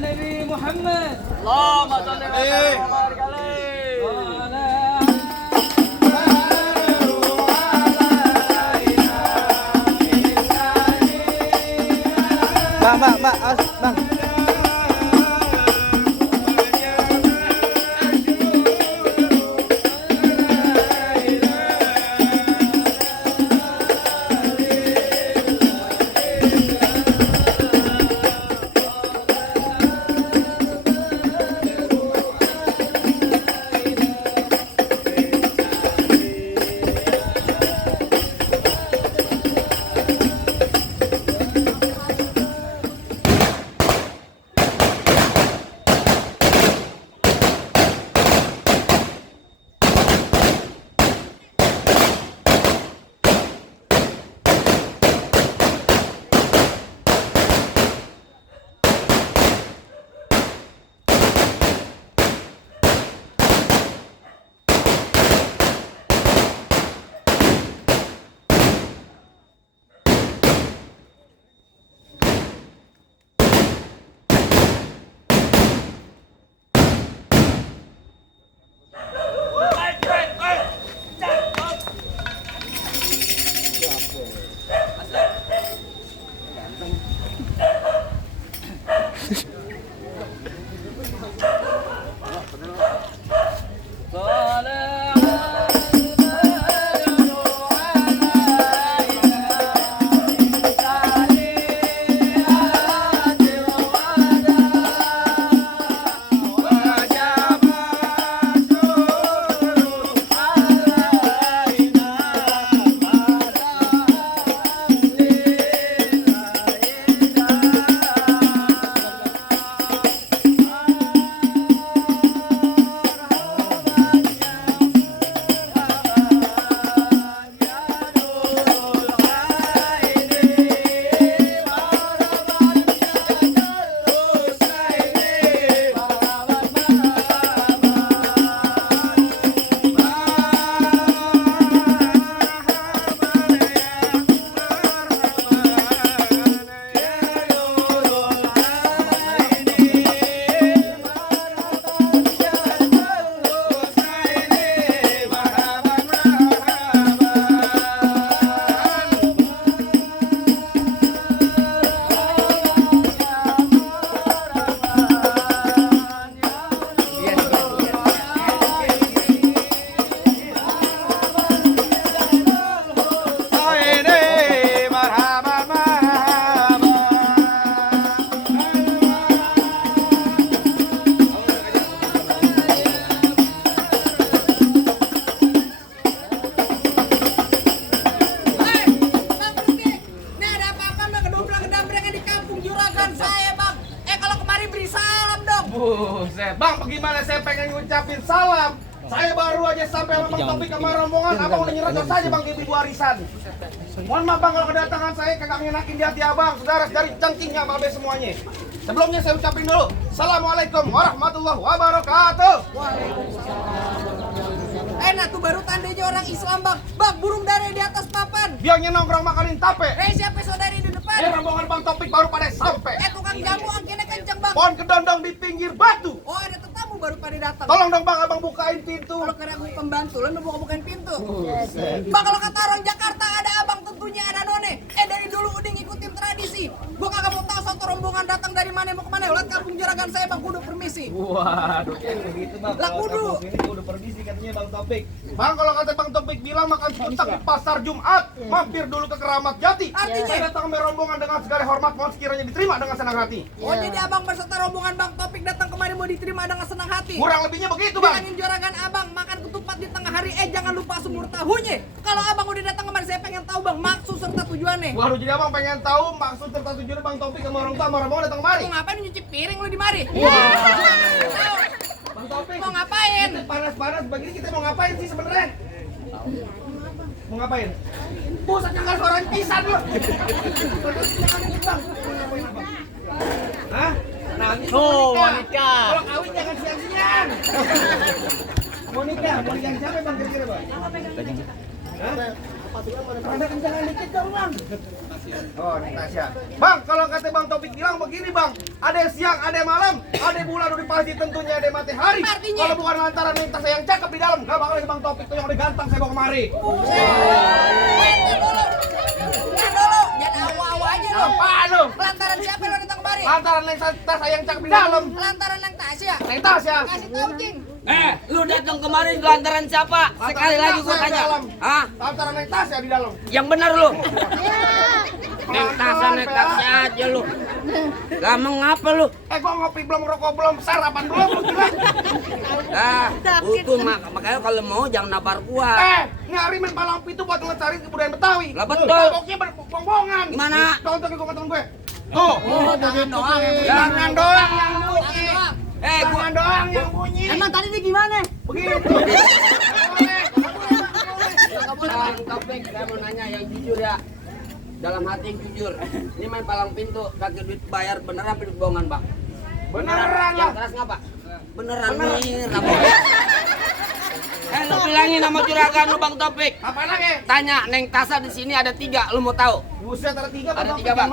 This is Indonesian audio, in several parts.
Nabi Muhammad. Allahumma shalli wa sallim wa barik alaihi. Mbak, awas, Bang. Buset, Bang, bagaimana saya pengen ngucapin salam. Saya baru aja sampai sama Bang Topik sama rombongan, abang udah nyerahkan saja Bang ke ibu warisan. Mohon maaf Bang kalau kedatangan saya kagak ngenakin di hati abang, saudara dari cangkingnya babe semuanya. Sebelumnya saya ucapin dulu, Assalamualaikum warahmatullahi wabarakatuh. Enak tuh baru tandanya orang Islam bang. Bang, burung dara di atas papan. Biangnya nongkrong makalin tape. Siapa saudari di depan? Rombongan Bang Topik baru pada sampai. Tukang jamu angkinnya kenceng bang. Pohon kedondong di pinggir batu. Oh, ada tetamu baru pada datang. Tolong dong Bang, abang bukain pintu. Kalau kira aku pembantu, lo bukain pintu. Bang, kalau kata orang Jakarta ada abang tentunya ada none. Dari dulu udah ngikutin tradisi. Gua kagak mau tahu satu rombongan datang dari mana mau kemana. Ulat kampung Juragan saya bang, kudu permisi. Waduh, kayak gitu Bang. Lah kudu. Ini kudu permisi katanya Bang Topik. Bang, kalau kata Bang Topik bilang makan putak di pasar Jumat, mampir dulu ke Keramat Jati. Artinya? Saya datang ke rombongan dengan segala hormat, mohon sekiranya diterima dengan senang hati. Oh, jadi abang berserta rombongan Bang Topik datang kemari mau diterima dengan senang hati. Kurang lebihnya begitu Bang. Bilangin Juragan abang makan ketupat di tengah hari, jangan lupa sumur tahunya. Kalau abang udah datang kemari, saya pengen tahu bang maksud serta tujuannya. Waduh, jadi abang pengen tahu maksud serta tujuan Bang Topik sama orang tua sama rombongan datang kemari. Mau ngapain nyuci piring lu di mari? Bang Topik, Mau ngapain? panas-panas begini kita mau ngapain sih sebenarnya? Mau ngapain? Buset, nyangkal suara pisan lu. Hah? Nanti mau nikah. Kalau kawin jangan siang-siang. Mau nikah siapa Bang kira-kira Bang? Hah? Ada kencangan dikit dong, Bang. Oh, ini Tasya. Bang, kalau kata Bang Topik bilang begini, Bang. Ada siang, ada malam, ada bulan, udah pasti tentunya ada matahari. Artinya? Kalau bukan lantaran ini Tasya yang cakep di dalam, gak bakal ada Bang Topik tuh yang udah ganteng saya bawa kemari. Jangan awa-awa aja lo. Apaan lu? Lantaran siapa lo datang kemari? Lantaran yang Tasya yang cakep di dalam. Lantaran yang Tasya. Neng Tasya. Kasih tahu, Cing. Lu datang kemarin lantaran siapa? Sekali lagi gua Tasya di tanya. dalam. Hah? Lantaran Neng Tasya di dalam. Yang benar lu. Neng Tasya aja lu. Lah mengapa lu? Gua ngopi belum, rokok belum, sarapan belum, lu gila. Itu makanya kalau mau jangan nabar gua. Nyari main palang pintu buat ngelestariin kebudayaan Betawi. Lah betul. Pokoknya berbongbongan. Gimana? Contoh gue temen gue. Tuh. Tangan doang. Jangan doang yang bunyi. Gua Jangan doang yang bunyi. Emang tadi dia gimana? Begitu. Bang Topik, saya mau nanya yang jujur ya. Dalam hati yang jujur. Ini main palang pintu, kaki duit bayar beneran apa duit bohongan, Bang? Beneran Yang lah. keras ngapa? Beneran nih, apa? Lu bilangin sama juragan lu Bang Topik. Apa lagi? Tanya Neng Tasya di sini ada 3, lu mau tahu? Buset ada 3 Ada 3, Bang.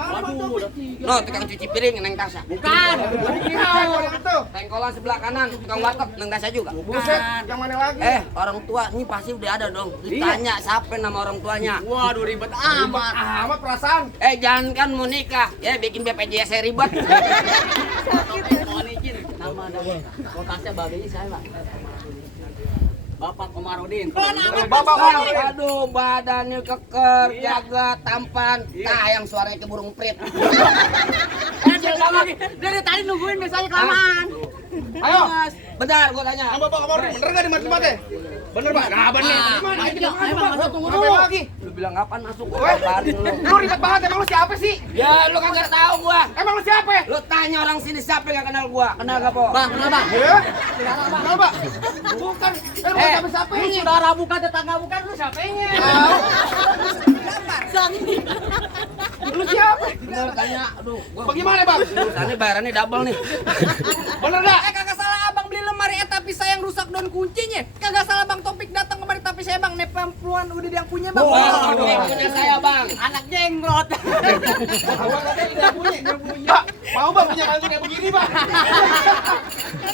No, tukang cuci piring Neng Tasya. Bukan. Itu. Tengkolan sebelah kanan, tukang warteg Neng Tasya juga. Buset, yang mana lagi? Orang tua ini pasti udah ada dong. Ditanya siapa nama orang tuanya. Waduh ribet Amat, amat perasaan. Jangan kan mau nikah, ya bikin BPJS ribet. Mohon izin, nama dari lokasinya babenya saya, Pak. Bapak Komarudin. Bapak Komarudin. Aduh, badannya keker, jaga, tampan. Yang suaranya ke burung prit. Dari tadi nungguin biasanya kelamaan. Ayo. Bentar, gua tanya. Bapak Komarudin, bener gak di tempatnya? Bener, Pak. Nah, bener. Gimana? Tunggu Apa lagi? Lu bilang kapan masuk? Gua kabarin lu. Lu ribet banget, emang lu siapa sih? Ya, lu kagak tahu gua. Emang lu siapa? Lu tanya orang sini siapa yang gak kenal gua? Kenal gak, Po? Bang, kenapa? Ya? Kenapa? Bukan. Bukan siapa-siapa Ini ini. saudara bukan, tetangga bukan, lu siapanya? Lu siapa? Bener tanya. Aduh, gua Bagaimana, Bang? urusannya bayarannya double nih. Bener gak? Kagak salah abang beli lemari tapi saya yang rusak don kuncinya. Kagak salah Bang Topik datang kemari tapi saya Bang nepempuan udah yang punya Bang. Wah, ini punya saya, Bang. Anak jenglot. Awal katanya tidak punya. Pak, mau Bang punya mantu kayak begini, Bang?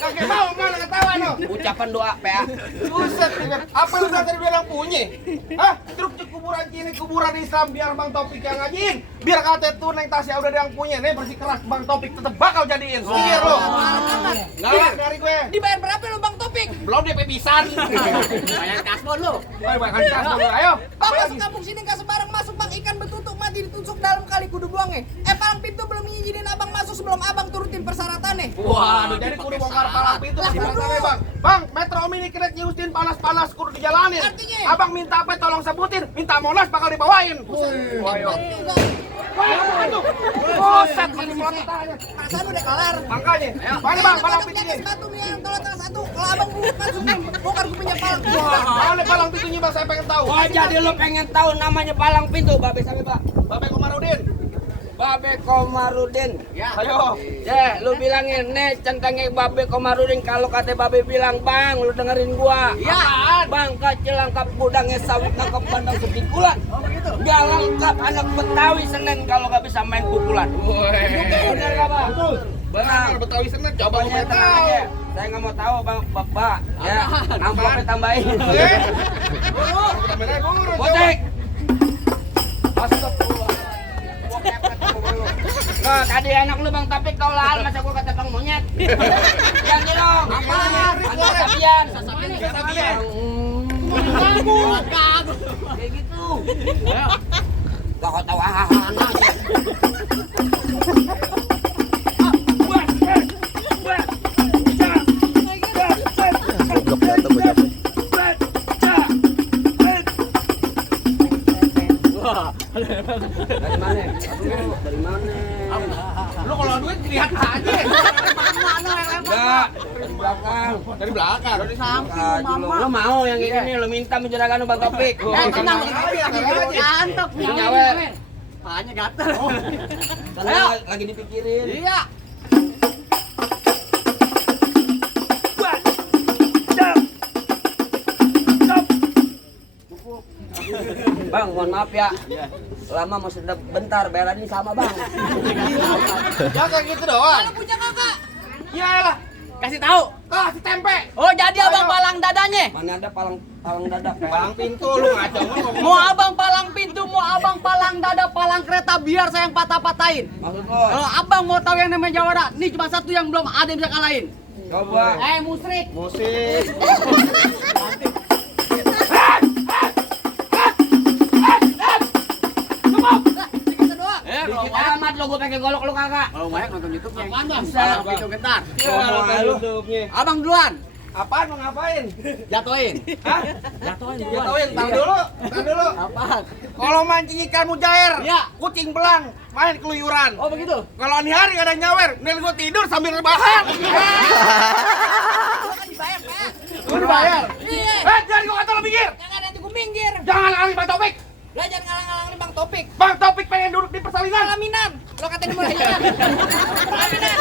Kakek mau, mana ketawa no? Ucapan doa, PA. Buset, Bang. Apa lu udah tadi bilang punya? Hah? Truk kuburan kini, kuburan Islam biar Bang Topik yang ngajiin. Biar kata tuh Neng Tasya udah ada yang punya. Nih bersih keras Bang Topik tetep bakal jadiin. Sungir lo. Nggak dari gue. Dibayar berapa lo Bang Topik? Belum DP pisan. Bayar kasbon lu. Ayo, Bang, kas dulu. Ayo. Bang Apa masuk lagi? kampung sini nggak sembarang masuk Bang, ikan betutuk mati ditusuk dalam kali kudu buangnya. Palang pintu belum ngizinin abang masuk sebelum abang turutin persyaratannya. Waduh, jadi kudu bongkar palang pintu Lah, gimana kudu. caranya, Bang? Bang, Metro Mini krek nyusin panas-panas kudu dijalanin. Artinya? Abang minta apa tolong sebutin, minta Monas bakal dibawain. Ayo. Buset, masih melotot aja. Perasaan udah kelar. Makanya, mana Bang palang pintunya? Satu nih yang tolong tengah satu. Kalau abang masukin bongkar gue punya palang. Mana palang pintunya Bang, saya pengen tahu. Oh, jadi lu pengen tahu namanya palang pintu, Babe sampe, Pak. Bapak Komarudin. Babe Komarudin. Ayo. Ya, lu bilangin, nih centengnya Babe Komarudin. Kalau kata Babe bilang, Bang, lu dengerin gua. Ya. Bang, kecil lengkap gudangnya sawit nangkep bandang sepikulan. Gak lengkap anak Betawi Senen kalau gak bisa main pukulan. Bener gak, Bang? Betul. Benar, Betawi Senen coba Pokoknya gue tenang tahu. aja. Saya nggak mau tahu, Bang, Bapak. Ya, amplopnya tambahin. Tambahin guru. Botek. Astagfirullah. Gua kepet sama lu. Nah, tadi anak lu Bang Topik kau lahal masa gua kata Bang Monyet. Jangan dong. Apaan? Anak Sabian. Sabian. Kayak gitu. Tahu-tahu hahahan aja. Goblok jatuh gue jatuh. Dari mana? Dari mana? Lu kalau duit lihat aja. Enggak, dari belakang. Dari belakang. Dari Kaji lu mau yang ini lu minta menjuragan lu Bang Topik. Tenang, antok. Nyawer. Palanya gatel. Tenang, lagi dipikirin. Iya. Bang, Bang, mohon maaf ya. Lama mau sedap bentar, bayaran ini sama bang. Ya kayak gitu doang. Kalau punya kakak. Iyalah. Kasih tahu. Kasih tempe. Oh, jadi abang palang dadanya. Mana ada palang dada? Palang pintu lu ngaco ngomong. Mau abang palang pintu, mau abang palang dada, palang kereta, biar saya yang patah-patahin. Maksud lo? Kalau abang mau tahu yang namanya Jawara, ini cuma satu yang belum ada yang bisa kalahin. Coba. Musrik. Musik. Kita doang. Dikit amat lo, gue pakai golok lu kakak. Kalau banyak nonton YouTube-nya. Apaan, Bang? Bisa, pintu gentar. YouTube-nya. Abang duluan. Apaan mau ngapain? Jatuhin. Hah? Jatuhin Jatuhin, tahan dulu. Tahan dulu. Apaan? Kalau mancing ikan mujair, Iya. kucing belang, main keluyuran. Oh, begitu. Kalau ini hari gak ada nyawer, mending gue tidur sambil rebahan. Lo kan dibayar, Pak. Gue dibayar. Iya. Jangan gue kata lo minggir. Jangan nanti gue minggir. Jangan alih Bang Topik. Lah jangan ngalang-ngalang nih Bang Topik. Bang Topik pengen duduk di persalinan. Pelaminan. Lo kata di mulai jalan. Pelaminan.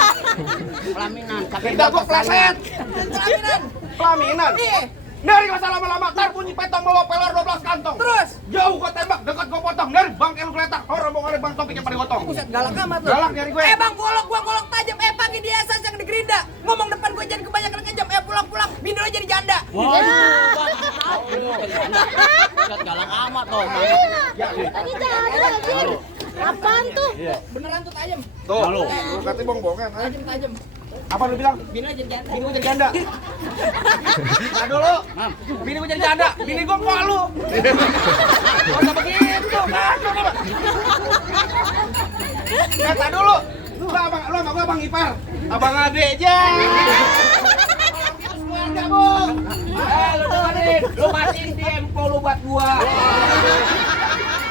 Pelaminan. Tidak gue pleset. Pelaminan. Pelaminan. Iya. Dari masa lama-lama, tar bunyi petong bawa pelor 12 kantong. Terus. Jauh gue tembak, dekat gue potong. Dari bang lu geletak, rombongan Bang Topik yang pada gotong. Buset galak amat lo. Galak nyari gue. Bang golok tajam. Pakai di asas yang di gerinda. Ngomong depan gue jadi kebanyakan kejam. Pulang-pulang bini lo jadi janda. Galak amat dong. Ini jangan. Apaan tuh? Beneran tuh tajam. Tuh, lu katanya bong-bongan. Tajam. Apa lu bilang? Bini lo jadi janda. Bini gue jadi janda. Nah dulu, bini gue jadi janda. Bini gue kok lu. Oh, udah begitu. Kata dulu. Lu sama gue abang ipar. Abang ade aja. Keluarga, Bu. Lu dengerin, lu matiin tempo lu buat gua.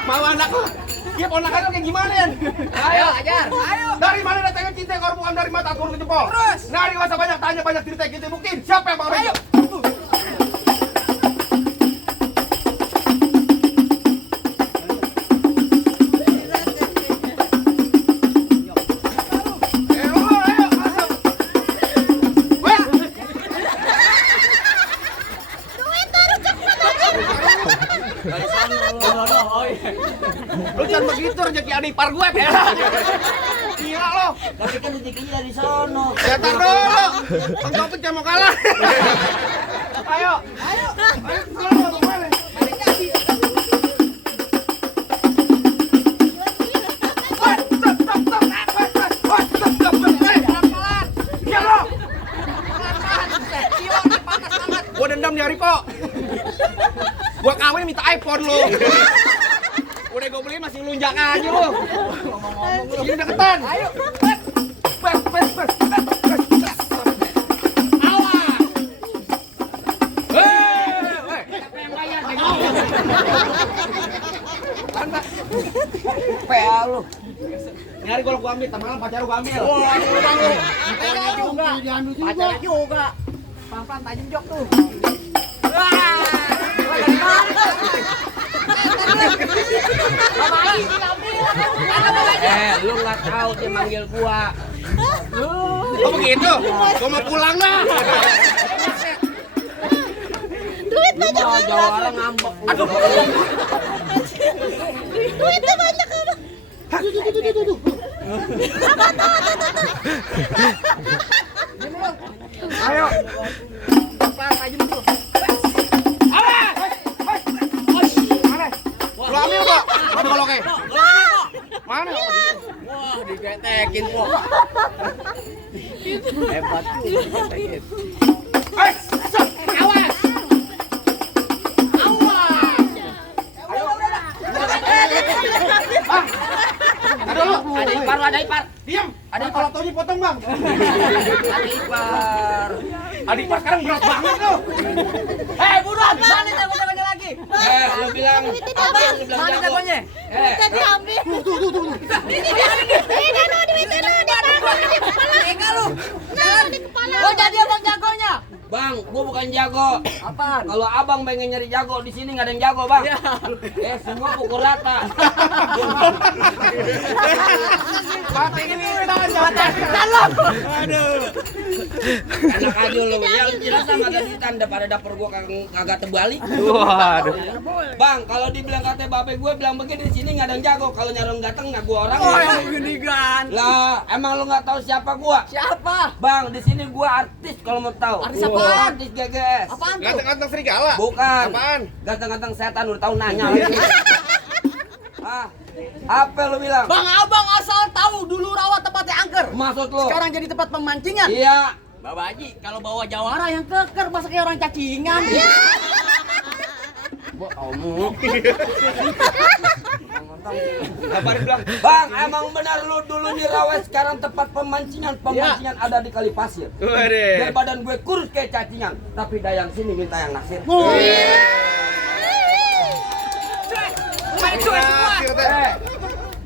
Mau anak lu. Dia ponakan lu kayak gimana ya? Ayo, ajar. Ayo. Dari mana datangnya cinta kalau bukan dari mata turun ke jempol? Terus. Nari masa banyak tanya banyak cerita kita buktiin siapa yang bakal Ayo. Lu jangan begitu rezeki adik ipar gue. Gila lo. Tapi kan rezekinya dari sono. Datang dulu. Bang Topik jangan mau kalah. Ayo. Ayo. Ayo, kemana? Balik lagi. Pelan-pelan. Diam lo. Pelan-pelan. Siwang nih panas banget. Gua dendam di Aripo. Gua kawin minta iPhone lu. Udah gua beliin masih lunjak aja lu. Ngomong-ngomong lu. Ini deketan. Ayo. Awas. PA lu. Nyari gua ambil, teman pacar gua ambil. Pacarnya juga. Pacarnya juga. Pelan-pelan tajam jok tuh. Lu nggak tahu dia manggil gua. Oh begitu? Gua mau pulang dah. Duit Lu banyak mau banget. Jawara ngambek. Aduh. Duitnya banyak banget. Ayo. Pelan tajam tuh. Mana? Lu ambil kok. Mana goloknya? Mana? Wah, digetekin kok. Hebat. Awas. Ada ipar. Diam. Ada Kalau taunya potong, Bang. Ada ipar. Adik ipar sekarang berat banget tuh. Buruan, mana jago-jagonya lagi? Lu bilang Duitnya apa diambil. yang lu bilang Mana jago? jagonya? Duitnya diambil. Ini kan duitnya lo di kepala. Eka lu. Nah, di kepala. Oh, jadi abang jagonya. Bang, gua bukan jago. Apaan? Kalau abang pengen nyari jago, di sini nggak ada yang jago, Bang. Semua pukul rata. Mati ini tangan Enak aja lu. Ya jelas nggak ada di tanda pada dapur gua kagak terbalik. Waduh. Bang, kalau dibilang kata babe gue bilang begini, di sini nggak ada yang jago. Kalau nyarong datang nggak gua orang. Oh, yang gini kan. Lah, emang lu nggak tahu siapa gua? Siapa? Bang, di sini gua artis kalau mau tahu. Artis apaan? Artis GGS. Apaan tuh? Ganteng-ganteng serigala. Bukan. Apaan? Ganteng-ganteng setan udah tahu nanya lagi. Apa lu bilang? Bang Abang asal tahu dulu rawa tempatnya angker. Maksud lu? Sekarang jadi tempat pemancingan. Iya. Bapak Haji, kalau bawa jawara yang keker masa kayak orang cacingan. Bang, emang benar lu dulu di rawa sekarang tempat pemancingan ada di kali pasir. Biar badan gue kurus kayak cacingan, tapi dayang sini minta yang naksir. Main cuek semua.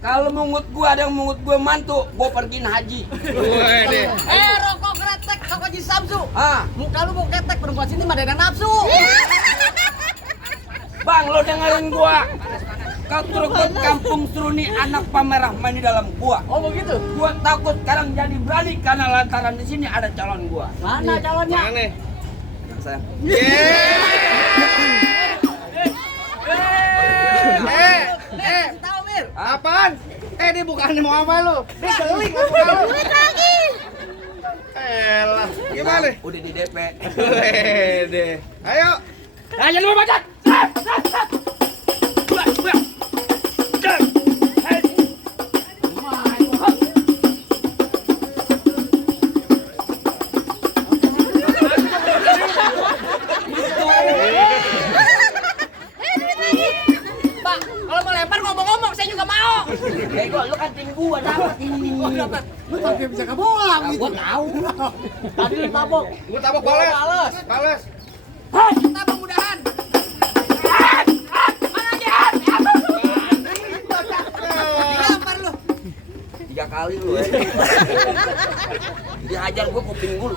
Kalau mungut gua ada yang mungut gua mantu, gua pergiin haji. Rokok kretek, rokok Ji Samsu. Muka lu mau ketek, perempuan sini mah ada nafsu. Bang, lo dengerin gua. Kau turut kampung Seruni anak pamerah main di dalam gua. Oh begitu? Gua takut sekarang jadi berani karena lantaran di sini ada calon gua. Mana calonnya? Mana? Sayang. Tahu Mir? Apaan? Dia bukan mau apa lu? Dia gelik sama lu. Duit lagi. Elah, gimana? Udah di DP. Wede. Ayo. Jangan lupa baca. Pak, kalau mau lempar ngomong-ngomong saya juga mau. Bego, lu kan tim gua dapat ini. Lu tapi bisa ke bola gitu. Gua tahu. Tadi lu tabok. Gua tabok bales. Bales. Tabok mudahan. Dilempar lu. 3 kali lu ya. Dihajar gua kuping gulu.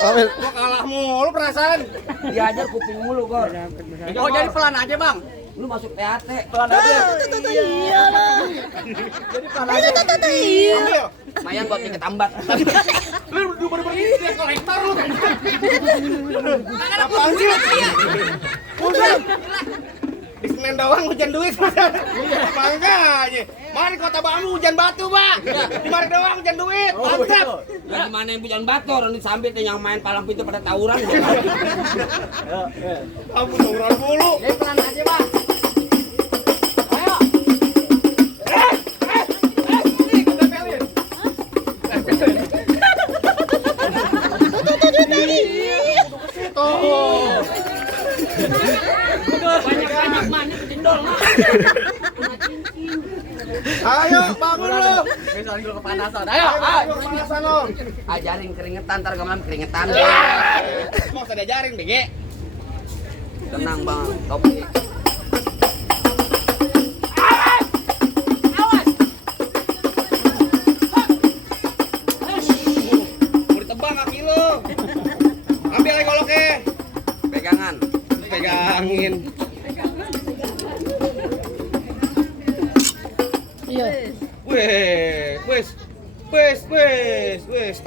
Gua kalah mulu perasaan. Dihajar kuping mulu, Gor. Oh jadi pelan aja bang. Lu masuk THT. Pelan aja. Iya lah. Jadi pelan aja. Iya. Ambil. Mayan buat tiket tambat. Lu bener-bener dia kolektor lu kan. Ada Apaan sih? ya. Udah. Di Senin doang hujan duit. Makanya. Mari kota Bambu hujan batu, Pak. Di mari doang hujan duit. Mantap. Lah di mana yang hujan bator, ini sambit yang main palang pintu pada tawuran. Kamu tawuran mulu. Jadi pelan aja bang. Ayo. Nih gue tempelin. Tuh. Banyak-banyak mana kecendol mah. Ayo bangun lu. Besok juga kepanasan. Ayo. Ayo kepanasan lu. Ajarin keringetan, ntar malam keringetan. Mau saya diajarin, BG. Tenang bang, topi. Mau ditebang kaki lu. Ambil lagi goloknya. Pegangan. Pegangin. Iya. Wes,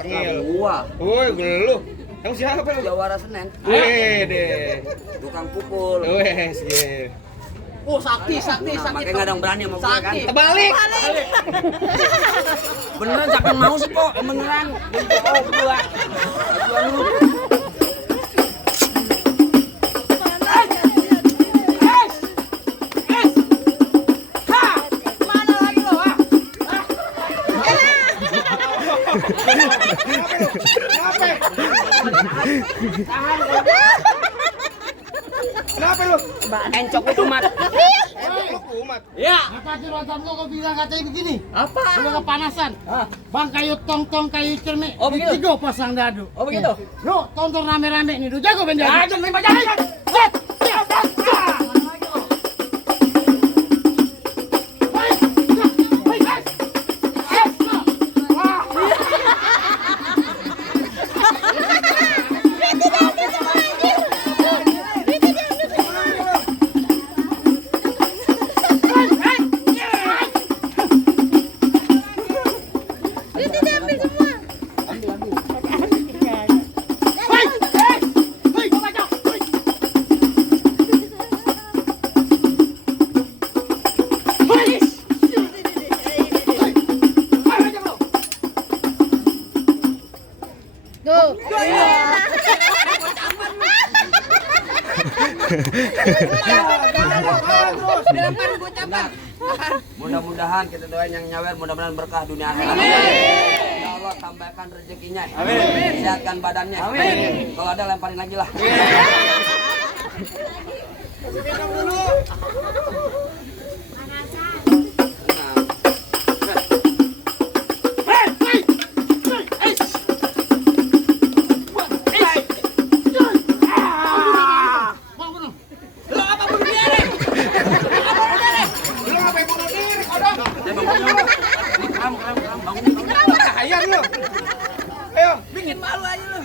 tengil. Gua, Woi, geluh. Kamu siapa lu? Jawara Senen. Wede. Tukang pukul. Wes, ye. Oh sakti. Nah, makanya nggak ada yang berani sama gue kan. Sakti. Terbalik. Beneran siapa yang mau sih kok? Beneran. Oh gua. Aduan lu. Mana lagi lo? Kenapa lu? Encok itu mat. Lu kumat. Ya. Tadi lontar lu kau bilang katanya begini. Apa? Lu kepanasan. Bang kayu tong kayu cermek. Oh, begitu? Tiga pasang dadu. Oh begitu. Lu tonton rame-rame nih. Lu jago ben dadu. Ayo terima jadi. Set. Tuh. Dilempar gocapan. Mudah-mudahan kita doain yang nyawer, mudah-mudahan berkah dunia akhirat. Ya Allah tambahkan rezekinya. Sehatkan badannya. Kalau ada lemparin lagi lah. Ayo lu. Ayo. Bikin malu aja lu.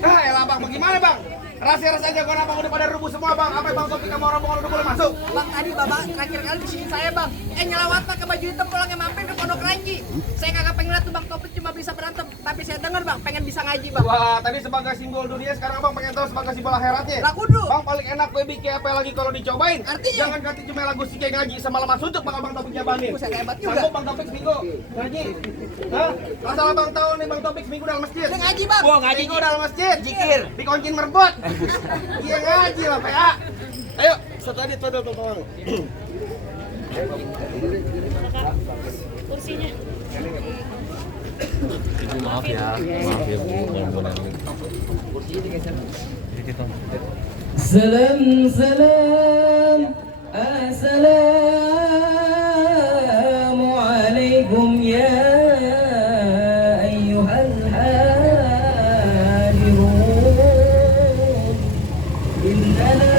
Ah, elah bang, bagaimana bang? Rahasia-rahasia gua abang udah pada rubuh semua bang. Apa bang Topik sama orang udah boleh masuk? Bang tadi bapak terakhir kali di sini saya bang. Nyelawat pakai baju hitam pulangnya mampir ke Pondok Ranji. Saya kagak pengen lihat tuh bang Topik cuma bisa berantem. Tapi saya dengar bang pengen bisa ngaji bang. Wah, tadi sebagai simbol dunia, sekarang abang pengen tahu sebagai simbol akhiratnya. Lah kudu. Bang paling enak gue bikin apa lagi kalau dicobain? Artinya? Jangan ganti cuma lagu si kayak ngaji semalaman suntuk bakal bang Topik nyabanin. Buset, hebat juga. Sanggup bang Topik seminggu ngaji. Hah? Asal abang tahu nih bang Topik seminggu dalam masjid. Udah ngaji bang. Gua ngaji Seminggu dalam masjid. Zikir. Dikoncin merbot. Iya ngaji lah PA. Ayo, satu aja tuh bang. Kursinya. Maaf ya Bu, mudah-mudahan. Salam salam Assalamualaikum ya ayyuhal hadirun Innana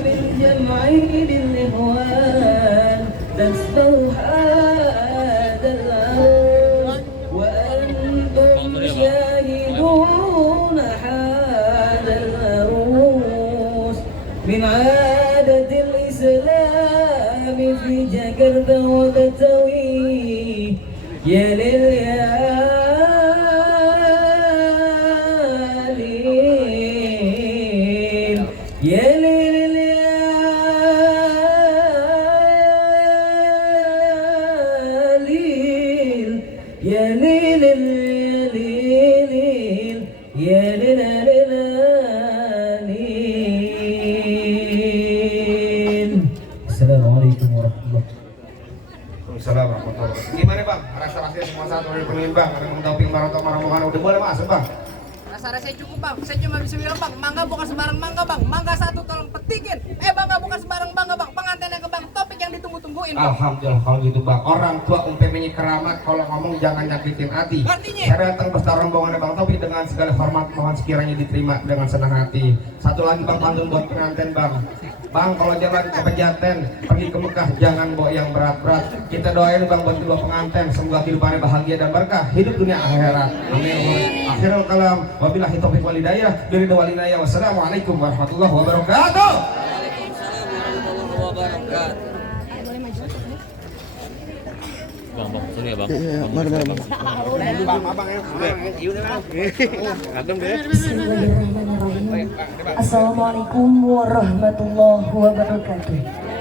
min jam'i bil ikhwan tasbahu hadal aun wa antum syahidun hadal arus min 'adatil islam fi Jakarta wa Betawi ya lil yalin ya lil yalin ya lil yalin ya lil yalin. Assalamualaikum warahmatullahi wabarakatuh. Assalamualaikum warahmatullahi wabarakatuh. Gimana bang? Rasa-rasanya semua satu dari pemimpin bang. Ada bang Topik marah-marah udah boleh masuk bang. Rasa saya cukup bang. Saya cuma bisa bilang bang, mangga bukan sembarang mangga bang. Mangga satu tolong petikin. Bangga bukan sembarang bangga bang. Pengantinnya ke bang Topik yang ditunggu-tungguin bang. Alhamdulillah kalau gitu bang. Orang tua umpamanya keramat kalau ngomong jangan nyakitin hati. Artinya? Saya datang beserta rombongan bang Topik dengan segala hormat mohon sekiranya diterima dengan senang hati. Satu lagi bang pantun buat pengantin bang. Bang kalau jalan ke Pejaten pergi ke Mekah jangan bawa yang berat-berat. Kita doain bang buat kedua pengantin semoga kehidupannya bahagia dan berkah hidup dunia akhirat. Amin. Akhirul kalam wabillahi taufiq wal hidayah. Biridha wal inayah. Wassalamualaikum warahmatullahi wabarakatuh. Waalaikumsalam warahmatullahi wabarakatuh. Bang, sini ya bang. Bang abang ya. Bismillahirrahmanirrahim. Assalamualaikum warahmatullahi wabarakatuh.